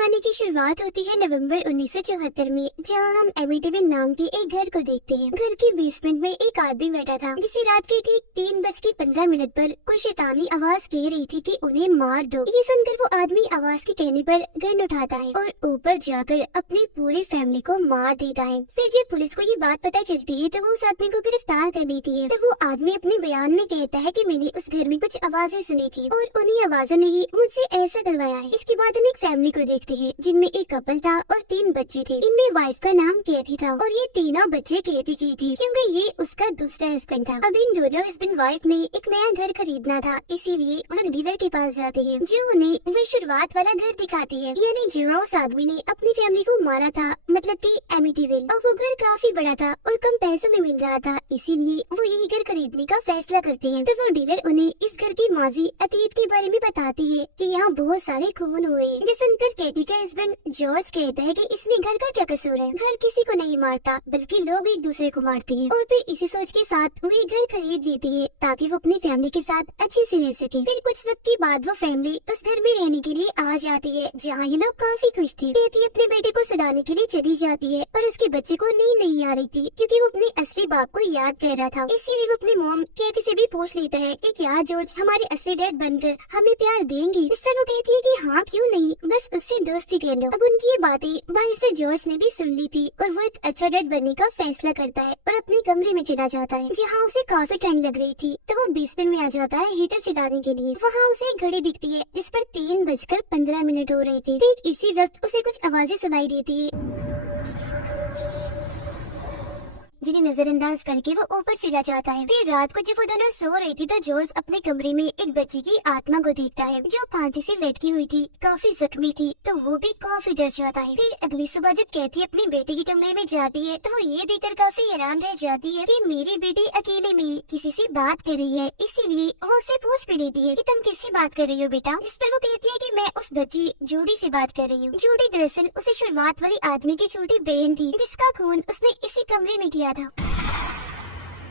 कहानी की शुरुआत होती है नवंबर 1974 में, जहां हम एमिटिविल नाम के एक घर को देखते हैं। घर के बेसमेंट में एक आदमी बैठा था, जिसे रात के ठीक 3:15 पर कोई शैतानी आवाज कह रही थी कि उन्हें मार दो। ये सुनकर वो आदमी आवाज के कहने पर गन उठाता है और ऊपर जाकर अपनी पूरी फैमिली को मार देता है। फिर जब पुलिस को ये बात पता चलती है तो वो उस आदमी को गिरफ्तार कर लेती है। तो वो आदमी अपने बयान में कहता है कि मैंने उस घर में कुछ आवाजें सुनी थी और उन्हीं आवाजों ने ही मुझसे ऐसा करवाया है। इसके बाद हम एक फैमिली को देखते हैं जिनमें एक कपल था और 3 बच्चे थे। इनमें वाइफ का नाम कैथी था और ये तीनों बच्चे कैथी की थी, क्योंकि ये उसका दूसरा हस्बैंड था। अब इन दोनों हस्बैंड वाइफ ने एक नया घर खरीदना था, इसीलिए वो डीलर के पास जाते हैं, जो उन्हें वह शुरुआत वाला घर दिखाती है, यानी जहाँ उस आदमी ने अपनी फैमिली को मारा था, मतलब कि एमिटिविल। और वो घर काफी बड़ा था और कम पैसों में मिल रहा था, इसीलिए वो यही घर खरीदने का फैसला करते हैं। तो वो डीलर उन्हें इस घर की माजी अतीत के बारे में बताती है कि यहाँ बहुत सारे खून हुए। जो सुनकर कैथी का हस्बैंड जॉर्ज कहता है कि इसमें घर का क्या कसूर है, घर किसी को नहीं मारता बल्कि लोग एक दूसरे को मारते हैं। और फिर इसी सोच के साथ वो ये घर खरीद लेती है ताकि वो अपनी फैमिली के साथ अच्छे से रह सके। फिर कुछ वक्त के बाद वो फैमिली उस घर में रहने के लिए आ जाती है, जहाँ ये लोग काफी खुश थे। कैथी अपने बेटे को सुलाने के लिए चली जाती है, पर उसके बच्चे को नींद नहीं आ रही थी, क्योंकि वो अपने असली बाप को याद कर रहा था। इसीलिए वो अपनी मॉम कैथी से भी पूछ लेता है कि क्या जॉर्ज हमारे असली डैड बनकर हमें प्यार देंगे। इस पर वो कहती है कि हाँ क्यों नहीं, बस उससे दोस्ती कर लो। अब उनकी ये बातें बाहर से जॉर्ज ने भी सुन ली थी और वो एक अच्छा डैड बनने का फैसला करता है और अपने कमरे में चला जाता है, जहाँ उसे काफी ठंड लग रही थी। तो वो बेसमेंट में आ जाता है हीटर चलाने के लिए। वहाँ उसे एक घड़ी दिखती है जिस पर 3:15 हो रहे थे। ठीक इसी वक्त उसे कुछ आवाजें सुनाई देती है, जिन्हें नजरअंदाज करके वो ऊपर चला जाता है। फिर रात को जब वो दोनों सो रही थी तो जॉर्ज अपने कमरे में एक बच्ची की आत्मा को देखता है, जो फांसी से लटकी हुई थी, काफी जख्मी थी। तो वो भी काफी डर जाता है। फिर अगली सुबह जब कैथी अपने बेटे के कमरे में जाती है तो वो ये देखकर काफी हैरान रह जाती है कि मेरी बेटी अकेले में किसी से बात कर रही है। इसीलिए वो उससे पूछ भी लेती है कि तुम किससे बात कर रही हो बेटा, जिस पर वो कहती है कि मैं उस बच्ची जूडी से बात कर रही हूँ। जूडी दरअसल उसे शुरुआत वाली आदमी की छोटी बहन थी, जिसका खून उसने इसी कमरे में किया था।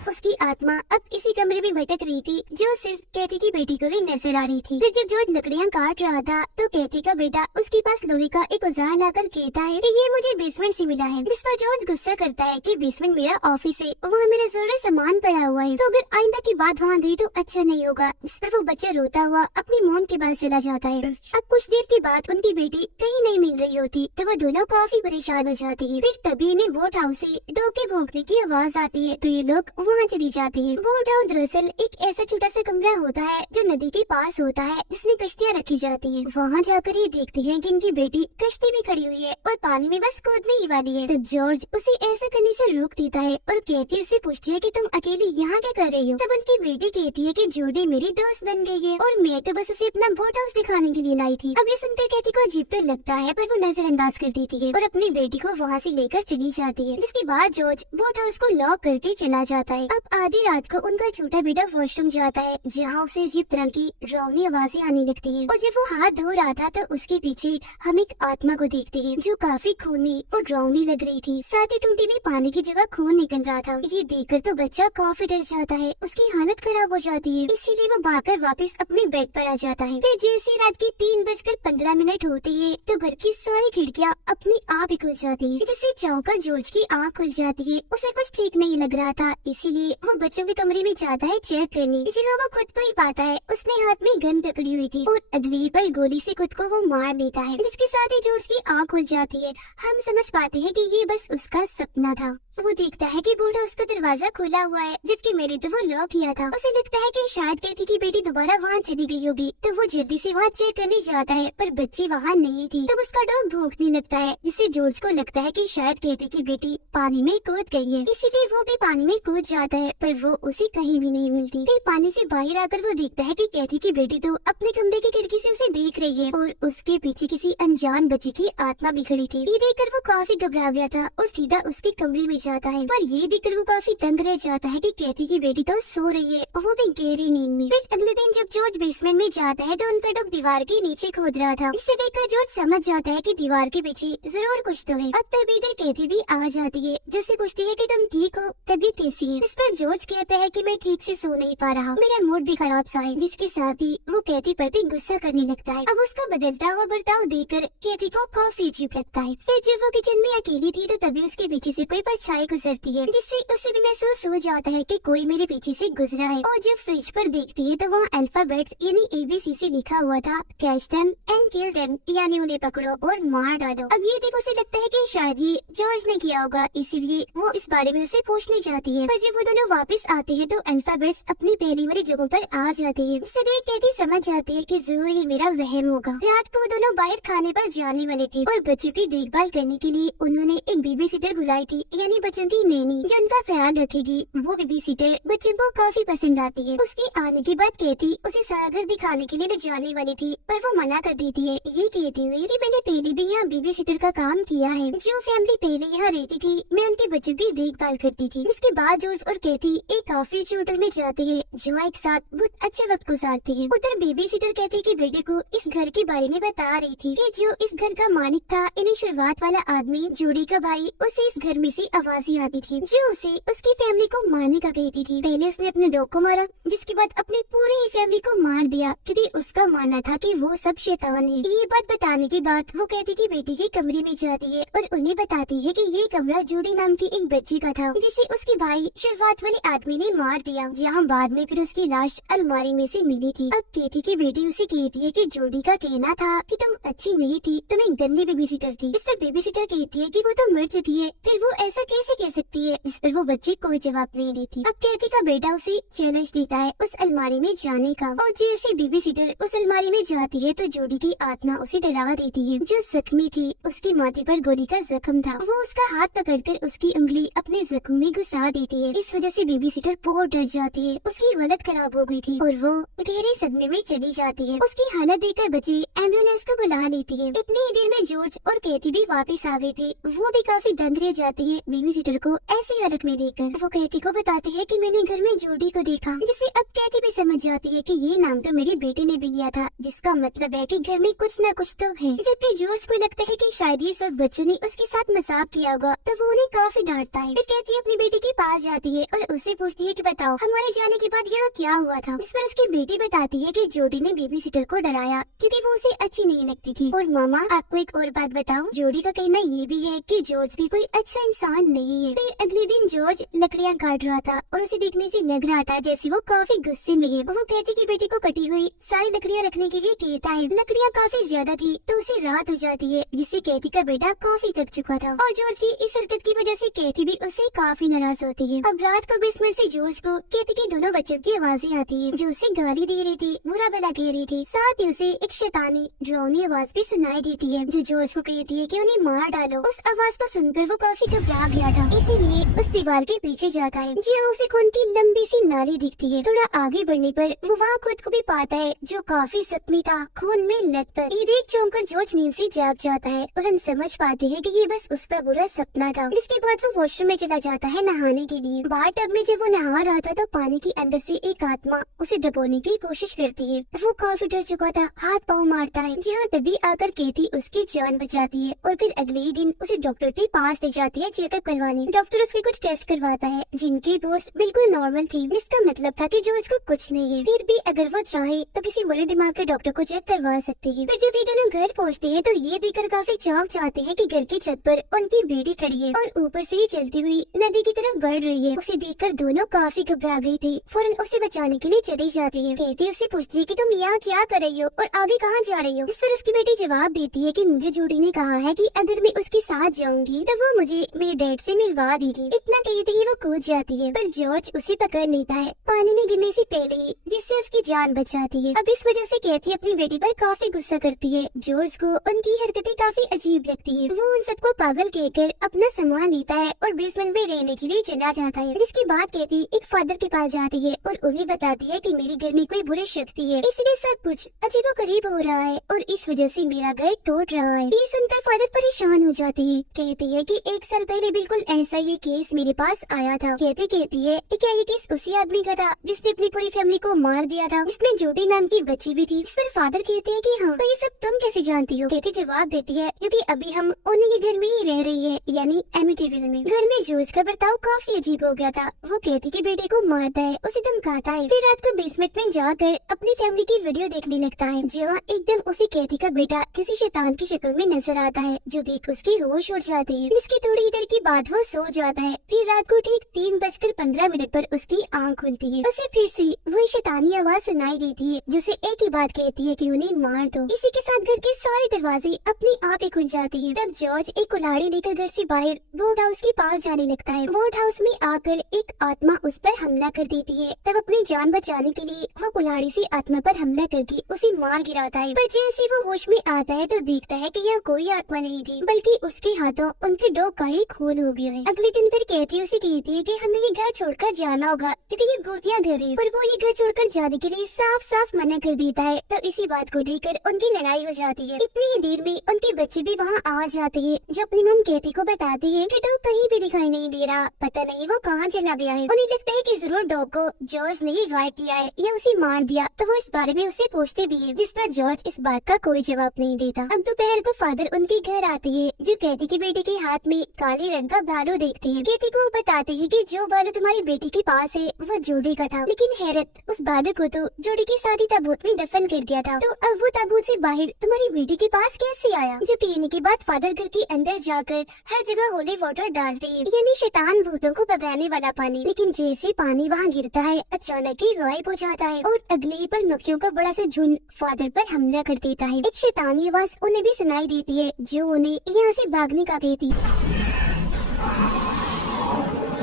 उसकी आत्मा अब इसी कमरे में भटक रही थी, जो सिर्फ कैथी की बेटी को ही नजर आ रही थी। फिर जब जॉर्ज लकड़ियाँ काट रहा था तो कैथी का बेटा उसके पास लोहे का एक औजार लाकर कहता है कि ये मुझे बेसमेंट से मिला है, जिस पर जॉर्ज गुस्सा करता है कि बेसमेंट मेरा ऑफिस है, वहाँ मेरा जरूरी सामान पड़ा हुआ है, तो अगर आइंदा की बात वहाँ गई तो अच्छा नहीं होगा। जिस पर वो बच्चा रोता हुआ अपनी मॉम के पास चला जाता है। अब कुछ देर के बाद उनकी बेटी कहीं नहीं मिल रही होती, तो वो दोनों काफी परेशान हो जाती है। फिर तभी इन्हें बोट हाउस से डोके भौंकने की आवाज आती है, तो ये लोग वहाँ चली जाती है। बोट हाउस दरअसल एक ऐसा छोटा सा कमरा होता है जो नदी के पास होता है, जिसमें कश्तियाँ रखी जाती हैं। वहाँ जाकर ये देखते हैं कि इनकी बेटी कश्ती में खड़ी हुई है और पानी में बस कूदने ही वाली है। तब जॉर्ज उसे ऐसा करने से रोक देता है और कैथी उससे पूछती है कि तुम अकेली यहाँ क्या कर रही हो। तब उनकी बेटी कहती है कि जूडी मेरी दोस्त बन गई है और मैं तो बस उसे अपना बोट हाउस दिखाने के लिए लाई थी। अब ये सुनकर कैथी को अजीब तो लगता है, पर वो नजरअंदाज कर देती है और अपनी बेटी को वहाँ से लेकर चली जाती है। जिसके बाद जॉर्ज बोट हाउस को लॉक करके चला जाता है। अब आधी रात को उनका छोटा बेटा वॉशरूम जाता है, जहाँ उसे अजीब तरह की डरावनी आवाजें आने लगती है। और जब वो हाथ धो रहा था तो उसके पीछे हम एक आत्मा को देखते हैं, जो काफी खूनी और डरावनी लग रही थी। साथ ही टूटी में पानी की जगह खून निकल रहा था। ये देखकर तो बच्चा काफी डर जाता है, उसकी हालत खराब हो जाती है, इसीलिए वो भागकर वापस अपने बेड पर आ जाता है। फिर जैसे रात की 3:15 होती है तो घर की सारी खिड़कियाँ अपनी आप ही खुल जाती है, जिससे चाहकर जॉर्ज की आँख खुल जाती है। उसे कुछ ठीक नहीं लग रहा था, इसीलिए वो बच्चों के कमरे में जाता है चेक करने, जहाँ वो खुद को ही पाता है उसने हाथ में गन पकड़ी हुई थी और अगली पल गोली से खुद को वो मार लेता है, जिसके साथ ही जॉर्ज की आँख खुल जाती है। हम समझ पाते हैं कि ये बस उसका सपना था। वो देखता है कि बूढ़ा उसका दरवाजा खुला हुआ है, जबकि मेरे तो वो लॉक किया था। उसे लगता है कि शायद कैथी की बेटी दोबारा वहाँ चली गई होगी, तो वो जल्दी से वहाँ चेक करने जाता है, पर बच्ची वहाँ नहीं थी। तब उसका डॉग भौंकने लगता है, जिससे जॉर्ज को लगता है कि शायद कैथी की बेटी पानी में कूद गई है, इसीलिए वो भी पानी में कूद जाता है, पर वो उसे कहीं भी नहीं मिलती। फिर पानी से बाहर आकर वो देखता है कि कैथी की बेटी तो अपने कमरे की खिड़की से उसे देख रही है और उसके पीछे किसी अनजान बच्ची की आत्मा भी खड़ी थी। ये देखकर वो काफी घबरा गया था और सीधा उसके कमरे में जाता है, पर ये देखकर वो काफी तंग रह जाता है कि कैथी की बेटी तो सो रही है, वो भी गहरी नींद में। फिर अगले दिन जब जॉर्ज बेसमेंट में जाता है तो उनका डॉग दीवार के नीचे खोद रहा था। इससे देखकर जॉर्ज समझ जाता है कि दीवार के पीछे जरूर कुछ तो है। अब तभी इधर कैथी भी आ जाती है, जो उससे पूछती है कि तुम ठीक हो, तबीयत कैसी है। इस पर जॉर्ज कहता है कि मैं ठीक से सो नहीं पा रहा, मेरा मूड भी खराब सा है, जिसके साथ ही वो कैथी पर भी गुस्सा करने लगता है। अब उसका बदलता हुआ बर्ताव देखकर कैथी को काफी अजीब लगता है। फिर जब वो किचन में अकेली थी तो तभी उसके पीछे से कोई परछाई गुजरती है, जिससे उसे भी महसूस हो जाता है कि कोई मेरे पीछे से गुजरा है। और जब फ्रिज पर देखती है तो वहाँ अल्फाबेट्स यानी ABC से लिखा हुआ था, catch them and kill them, यानी उन्हें पकड़ो और मार डालो। अब ये देखो उसे लगता है कि शायद ये जॉर्ज ने किया होगा, इसीलिए वो इस बारे में उसे पूछने जाती है। पर जब वो दोनों वापस आते हैं तो अल्फाबेट्स अपनी पहली वाली जगहों पर आ जाते हैं। इससे देख कैथी समझ जाती है कि जरूर ये मेरा वहम होगा। रात को वो दोनों बाहर खाने पर जाने वाले थे और बच्चों की देखभाल करने के लिए उन्होंने एक बेबी सिटर बुलाई थी, यानी बच्चों की नैनी, जो उनका ख्याल रखेगी। वो बेबी सिटर बच्चों को काफी पसंद आती है। उसके आने के बाद कैथी उसे सारा घर दिखाने के लिए ले जाने वाली थी, पर वो मना कर देती है, ये कहते हुए कि मैंने पहले भी यहाँ बेबी सिटर का काम किया है। जो फैमिली पहले यहाँ रहती थी, मैं उनके बच्चों की देखभाल करती थी। इसके बाद जॉर्ज और कैथी एक काफी अच्छे होटल में जाते हैं, जहाँ एक साथ बहुत अच्छा वक्त गुजारते हैं। उधर बेबी सिटर कैथी की बेटे को इस घर के बारे में बता रही थी कि जो इस घर का मालिक था, यानी शुरुआत वाला आदमी, जोड़ी का भाई, उसे इस घर में से आवाजें आती थी जो उसे उसकी फैमिली को मारने का कहती थी। पहले उसने अपने डॉग को मारा, जिसके बाद अपनी पूरी फैमिली को मार दिया, क्योंकि उसका मानना था कि वो सब शैतान है। ये बात बताने के बाद वो कैथी की बेटी के कमरे में जाती है और उन्हें बताती है कि ये कमरा जोड़ी नाम की एक बच्ची का था, जिसे उसके भाई शुरुआत वाले आदमी ने मार दिया, जहाँ बाद में फिर उसकी लाश अलमारी में से मिली थी। अब कैथी की बेटी उसे कहती है कि जोड़ी का कहना था कि तुम अच्छी नहीं थी, तुम एक गंदी बेबी सिटर थी। इस पर बेबी सिटर कहती है कि वो तो मर चुकी है, फिर वो ऐसा कैसे कह सकती है। इस पर वो बच्ची कोई जवाब नहीं देती। अब कैथी का बेटा उसे चैलेंज देता है उस अलमारी में जाने का, और जैसे बेबी सिटर उस अलमारी में जाती है तो जोड़ी की आत्मा उसे डरा देती है। जो जख्मी थी, उसकी माथे पर गोली का जख्म था, वो उसका हाथ पकड़कर उसकी उंगली अपने जख्म में घुसा देती है। इस वजह से बेबी सिटर बहुत डर जाती है, उसकी हालत खराब हो गई थी और वो गहरे सदमे में चली जाती है। उसकी हालत देखकर बच्ची एम्बुलेंस को बुला लेती है। इतनी ही देर में जॉर्ज और कैथी भी वापस आ गए थे। वो भी काफी दंग रह जाती है बेबी सिटर को ऐसी हालत में देखकर। वो कैथी को बताती है कि मैंने घर में जोड़ी को देखा, जिसे अब कैथी भी समझ जाती है कि ये नाम तो मेरे बेटे ने भी लिया था, जिसका मतलब है कि घर में कुछ न कुछ तो है। जबकि जॉर्ज को लगता है कि शायद ये सब बच्चों ने उसके साथ मजाक किया होगा, तो वो उन्हें काफी डांटता है। फिर कैथी अपनी बेटी के पास जाती है और उससे पूछती है कि बताओ हमारे जाने के बाद यहाँ क्या हुआ था। इस पर उसकी बेटी बताती है कि जोड़ी ने बेबी सिटर को डराया क्योंकि वो उसे अच्छी नहीं लगती थी। और मामा आपको एक और बात बताऊं, जोड़ी का कहना ये भी है कि जॉर्ज भी कोई अच्छा इंसान नहीं है। फिर अगले दिन जॉर्ज लकड़ियाँ काट रहा था और उसे देखने से लग रहा था जैसे वो काफी गुस्से में है। वो कैथी की बेटी को कटी हुई सारी लकड़ियाँ रखने के लिए कहता है। लकड़ियाँ काफी ज्यादा थी तो उसे रात हो जाती है, जिससे कैथी का बेटा काफी थक चुका था और जॉर्ज की इस हरकत की वजह से कैथी भी उससे काफी नाराज होती है। अब रात को बेसमेंट से जॉर्ज को कैथी के दोनों बच्चों की आवाजें आती है, जो उसे गाली दे रही थी, बुरा भला कह रही थी। साथ ही उसे एक शैतानी डरावनी आवाज भी सुनाई देती है, जो जॉर्ज को कहती है कि उन्हें मार डालो। उस आवाज को सुनकर वो काफी घबरा गया था, इसीलिए उस दीवार के पीछे जाता है, जी हाँ, उसे खून की लंबी सी नाली दिखती है। थोड़ा आगे बढ़ने पर वो वहाँ खुद को भी पाता है, जो काफी जख्मी था, खून में लथपथ। ये देख चौंक कर जॉर्ज नींद से जाग जाता है और हम समझ पाते हैं कि ये बस उसका बुरा सपना था। इसके बाद वो वॉशरूम में चला जाता है नहाने के लिए। बाथ टब में जब वो नहा रहा था तो पानी के अंदर से एक आत्मा उसे डुबोने की कोशिश करती है। वो काफी डर चुका था, हाथ पाँव मारता है, जी हाँ, तभी आकर कैथी उसकी जान बचाती है और फिर अगले ही दिन उसे डॉक्टर के पास ले जाती है चेकअप करवाने। डॉक्टर उसके कुछ टेस्ट करवाता है, जिनकी रिपोर्ट्स बिल्कुल नॉर्मल थी, जिसका मतलब था कि जॉर्ज को कुछ नहीं है। फिर भी अगर वो चाहे तो किसी बड़े दिमाग के डॉक्टर को चेक करवा सकती है। फिर जब ये दोनों घर पहुँचते हैं तो ये देखकर काफी चाव चाहते हैं कि घर की छत पर उनकी बेटी खड़ी है और ऊपर से ही चलती हुई नदी की तरफ बढ़ रही है। उसे देखकर दोनों काफी घबरा गई थी। फौरन उसे बचाने के लिए चली जाती है। कैथी उससे पूछती है कि तुम यहाँ क्या कर रही हो और आगे कहाँ जा रही हो। इस पर उसकी बेटी जवाब देती है कि मुझे जोड़ी ने कहा है कि अगर मैं उसके साथ जाऊंगी तो वो मुझे मेरे डैड से मिलवा देगी। इतना कहते ही वो कूद जाती है, पर जॉर्ज उसे पकड़ लेता है पानी में गिरने से पहले ही, जिससे उसकी जान बचाती है। अब इस वजह से कैथी अपनी बेटी पर काफी गुस्सा करती है। जॉर्ज को उनकी हरकतें काफी अजीब लगती है। वो उन सबको पागल कहकर अपना सामान लेता है और बेसमेंट में रहने के लिए चला जाता है। जिसके बाद कैथी एक फादर के पास जाती है और उन्हें बताती है कि मेरे घर में कोई बुरी शक्ति है, इसलिए सब कुछ अजीबो गरीब हो रहा है और इस वजह से मेरा घर टूट रहा है। ये सुनकर फादर परेशान हो जाते हैं। कहते हैं कि 1 साल पहले बिल्कुल बिल्कुल ऐसा ये केस मेरे पास आया था। कहती है कि क्या ये केस उसी आदमी का था जिसने अपनी पूरी फैमिली को मार दिया था, जिसमें जूडी नाम की बच्ची भी थी। इस पर फादर कहते हैं कि हाँ, तो ये सब तुम कैसे जानती हो? कहती जवाब देती है क्योंकि अभी हम उन्हीं के घर में ही रह रही है, यानी एमिटीविल में। घर में जॉर्ज का बर्ताव काफी अजीब हो गया था। वो कहती कि बेटे को मारता है, उसे धमकाता है, फिर रात को बेसमेंट में जाकर अपनी फैमिली की वीडियो देखने लगता है, जहाँ एकदम उसी कहती का बेटा किसी शैतान की शक्ल में नजर आता है, जो देख उसकी होश उड़ जाती है। जिसकी थोड़ी ही देर की बाद वो सो जाता है। फिर रात को ठीक 3:15 पर उसकी आँख खुलती है। उसे फिर से वही शैतानी आवाज सुनाई देती है, जो एक ही बात कहती है कि उन्हें मार दो। इसी के साथ घर के सारे दरवाजे अपने आप ही खुल जाते हैं। तब जॉर्ज एक कुल्हाड़ी लेकर घर से बाहर वोट हाउस के पास जाने लगता है। वोट हाउस में आकर एक आत्मा उस पर हमला कर देती है। तब अपनी जान बचाने के लिए वो कुल्हाड़ी से आत्मा पर हमला करके उसे मार गिराता है। पर जैसे वो होश में आता है तो देखता है कि यह कोई आत्मा नहीं थी, बल्कि उसके हाथों उनके डॉग का ही खून हो गया है। अगले दिन फिर कैथी उसे कहती है कि हमें ये घर छोड़कर जाना होगा, क्योंकि ये भूतिया घर है। पर वो ये घर छोड़कर जाने के लिए साफ साफ मना कर देता है। तो इसी बात को लेकर उनकी लड़ाई हो जाती है। इतनी ही देर में उनके बच्चे भी वहाँ आ जाते हैं, जो अपनी मम कैथी को बताते हैं कि डॉग कहीं भी दिखाई नहीं दे रहा, पता नहीं वो कहाँ चला गया है। उन्हें लगता है कि जरूर डॉग को जॉर्ज ने ही गायब किया है या उसे मार दिया। तो वो इस बारे में उससे पूछते भी है, जिस पर जॉर्ज इस बात का कोई जवाब नहीं देता। अब दोपहर को फादर उनके घर आते हैं, जो कैथी की बेटी के हाथ में काले रंग का भालू देखते हैं। कैथी को बताते हैं कि जो भालू तुम्हारी बेटी के पास है वो जूडी का था, लेकिन हैरत, उस भालू को तो जूडी के साथ ही ताबूत में दफन कर दिया था। तो अब वो ताबूत से बाहर तुम्हारी बेटी के पास कैसे आया? जो कहने के बाद फादर घर के अंदर जाकर हर जगह होली वाटर डालते हैं, यानी शैतान भूतों को भगाने वाला पानी। लेकिन जैसे पानी वहाँ गिरता है, अचानक ही गायब हो जाता है और अगले ही पल मक्खियों का बड़ा सा झुंड फादर पर हमला कर देता है। एक शैतानी आवाज उन्हें भी सुनाई देती है, जो उन्हें यहाँ से भागने का कहती है।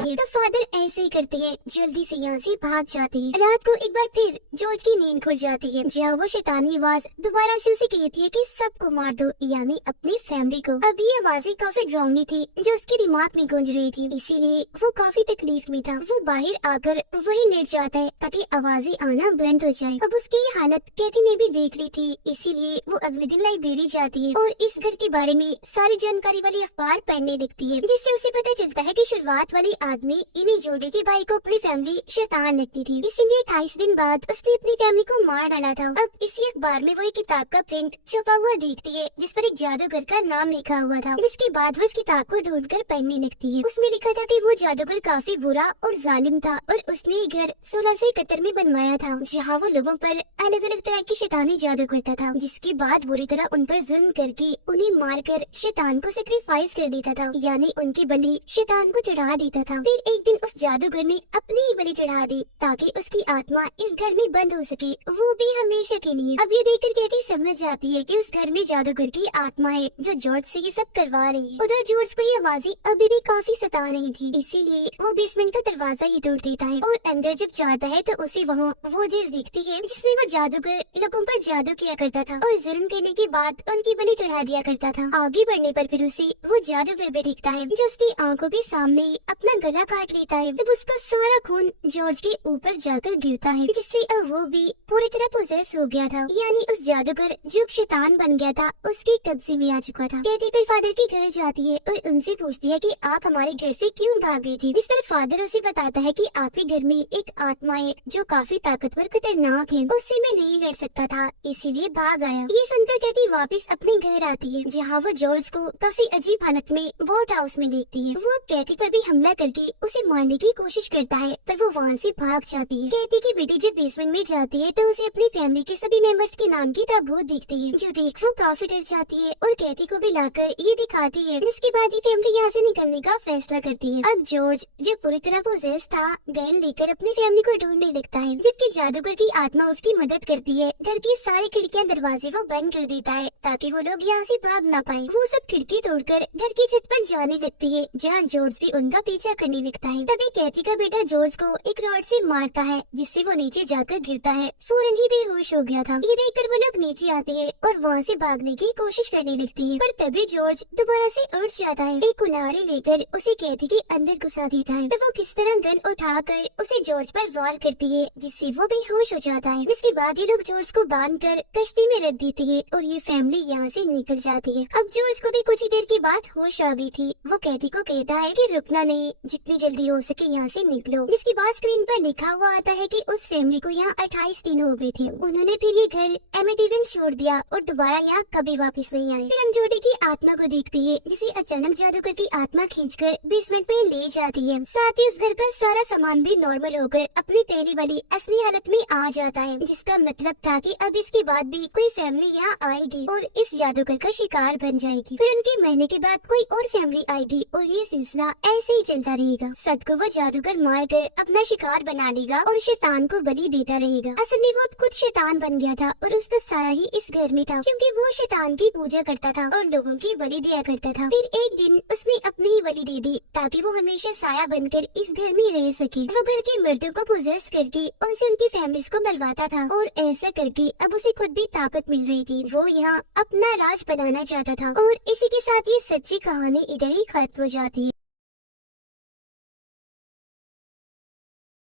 तो फादर ऐसे ही करते हैं, जल्दी से यहाँ से भाग जाते हैं। रात को एक बार फिर जॉर्ज की नींद खुल जाती है, जहाँ वो शैतानी आवाज दोबारा से उसे कहती है कि सबको मार दो, यानी अपनी फैमिली को। अब ये आवाजें काफी डरावनी थी, जो उसके दिमाग में गूंज रही थी, इसीलिए वो काफी तकलीफ में था। वो बाहर आकर वही लेट जाता है ताकि आवाजें आना बंद हो जाए। अब उसकी ये हालत कैथी ने भी देख ली थी, इसीलिए वो अगले दिन लाइब्रेरी जाती है और इस घर के बारे में सारी जानकारी वाली अखबार पढ़ने लगती है, जिससे उसे पता चलता है कि शुरुआत वाली आदमी इन्हीं जूडी के भाई को अपनी फैमिली शैतान लगती थी, इसीलिए 28 दिन बाद उसने अपनी फैमिली को मार डाला था। अब इसी अखबार में वो एक किताब का प्रिंट छपा हुआ देखती है, जिस पर एक जादूगर का नाम लिखा हुआ था। जिसके बाद वो इस किताब को ढूंढकर पढ़ने लगती है। उसमें लिखा था कि वो जादूगर काफी बुरा और जालिम था और उसने ये घर 1671 में बनवाया था, जहाँ वो लोगों पर अलग अलग तरह की शैतानी जादू करता था, जिसके बाद बुरी तरह उन पर जुल्म करके उन्हें मारकर शैतान को सेक्रीफाइस कर देता था, यानी उनकी बलि शैतान को चढ़ा देता था। फिर एक दिन उस जादूगर ने अपनी ही बलि चढ़ा दी ताकि उसकी आत्मा इस घर में बंद हो सके, वो भी हमेशा के लिए। अब ये देखकर कैथी समझ जाती है कि उस घर में जादूगर की आत्मा है, जो जॉर्ज से ये सब करवा रही है। उधर जॉर्ज को ये आवाजें अभी भी काफी सता रही थी, इसीलिए वो बेसमेंट का दरवाजा ही तोड़ देता है और अंदर जब जाता है तो उसे वहाँ वो जेल दिखती है, जिसमें वो जादूगर लोगों पर जादू किया करता था और जुल्म करने के बाद उनकी बलि चढ़ा दिया करता था। आगे बढ़ने पर फिर उसे वो जादूगर भी दिखता है, जो उसकी आंखों के सामने अपना गला काट लेता है। तब उसका सारा खून जॉर्ज के ऊपर जाकर गिरता है, जिससे अब वो भी पूरी तरह पोजेस हो गया था, यानी उस जादूगर जो शैतान बन गया था उसके कब्जे में आ चुका था। कैथी फिर फादर के घर जाती है और उनसे पूछती है कि आप हमारे घर से क्यों भाग गई थी, जिस पर फादर उसे बताता है कि आपके घर में एक आत्मा है जो काफी ताकतवर खतरनाक है, उससे मैं नहीं लड़ सकता था, इसीलिए भाग आया। ये सुनकर कैथी वापस अपने घर आती है, जहाँ वो जॉर्ज को काफी अजीब हालत में वोट हाउस में देखती है। वो कैथी पर भी हमला करके उसे मारने की कोशिश करता है, पर वो वहाँ से भाग जाती है। कैथी की बेटी जब बेसमेंट में जाती है तो उसे अपनी फैमिली के सभी मेंबर्स के नाम की ताबूत दिखती है, जो देख वो काफी डर जाती है और कैथी को भी लाकर ये दिखाती है, जिसके बाद ये फैमिली यहाँ से निकलने का फैसला करती है। अब जॉर्ज जो पूरी तरह पोजेस था, गन लेकर अपनी फैमिली को ढूंढने लगता है, जबकि जादूगर की आत्मा उसकी मदद करती है। घर की सारी खिड़कियाँ दरवाजे वो बंद कर देता है ताकि वो लोग यहाँ से भाग ना पाए। वो सब खिड़की तोड़कर घर की छत पर जाने लगती है, जहाँ जॉर्ज भी उनका पीछा करने करने लगता है। तभी कैथी का बेटा जॉर्ज को एक रॉड से मारता है, जिससे वो नीचे जाकर गिरता है। फौरन ही बेहोश हो गया था। ये देखकर वो लोग नीचे आते हैं और वहाँ से भागने की कोशिश करने लगती है, पर तभी जॉर्ज दोबारा से उठ जाता है। एक कुल्हाड़ी लेकर उसे कैथी के अंदर घुसा देता है। तो वो किस तरह गन उठाकर उसे जॉर्ज पर वार करती है, जिससे वो बेहोश हो जाता है। इसके बाद ये लोग जॉर्ज को बांधकर कश्ती में रख देती है और ये फैमिली यहाँ से निकल जाती है। अब जॉर्ज को भी कुछ ही देर के बाद होश आ गई थी। वो कैथी को कहता है कि रुकना नहीं, जितनी जल्दी हो सके यहाँ से निकलो। जिसके बाद स्क्रीन पर लिखा हुआ आता है कि उस फैमिली को यहाँ 28 दिन हो गए थे। उन्होंने फिर ये घर एमिटीविल छोड़ दिया और दोबारा यहाँ कभी वापस नहीं आए। फिर हम जोडी की आत्मा को देखती है, जिसे अचानक जादूगर की आत्मा खींचकर बेसमेंट में ले जाती है। साथ ही उस घर का सारा सामान भी नॉर्मल होकर अपनी पहली वाली असली हालत में आ जाता है, जिसका मतलब था कि अब इसके बाद भी कोई फैमिली यहाँ आएगी और इस जादूगर का शिकार बन जाएगी। फिर उनके मरने के बाद कोई और फैमिली आएगी और ये सिलसिला ऐसे ही चलता रहेगा। सबको वो जादूगर मार कर अपना शिकार बना लेगा और शैतान को बलि देता रहेगा। असल में वो खुद शैतान बन गया था और उसका साया ही इस घर में था, क्योंकि वो शैतान की पूजा करता था और लोगों की बलि दिया करता था। फिर एक दिन उसने अपनी ही बलि दे दी ताकि वो हमेशा साया बनकर इस घर में रह सके। वो घर के मर्दों को पोजेस करके उनसे उनकी फैमिलीज को मिलवाता था और ऐसा करके अब उसे खुद भी ताकत मिल रही थी। वो यहाँ अपना राज बनाना चाहता था और इसी के साथ ये सच्ची कहानी इधर ही खत्म हो जाती है।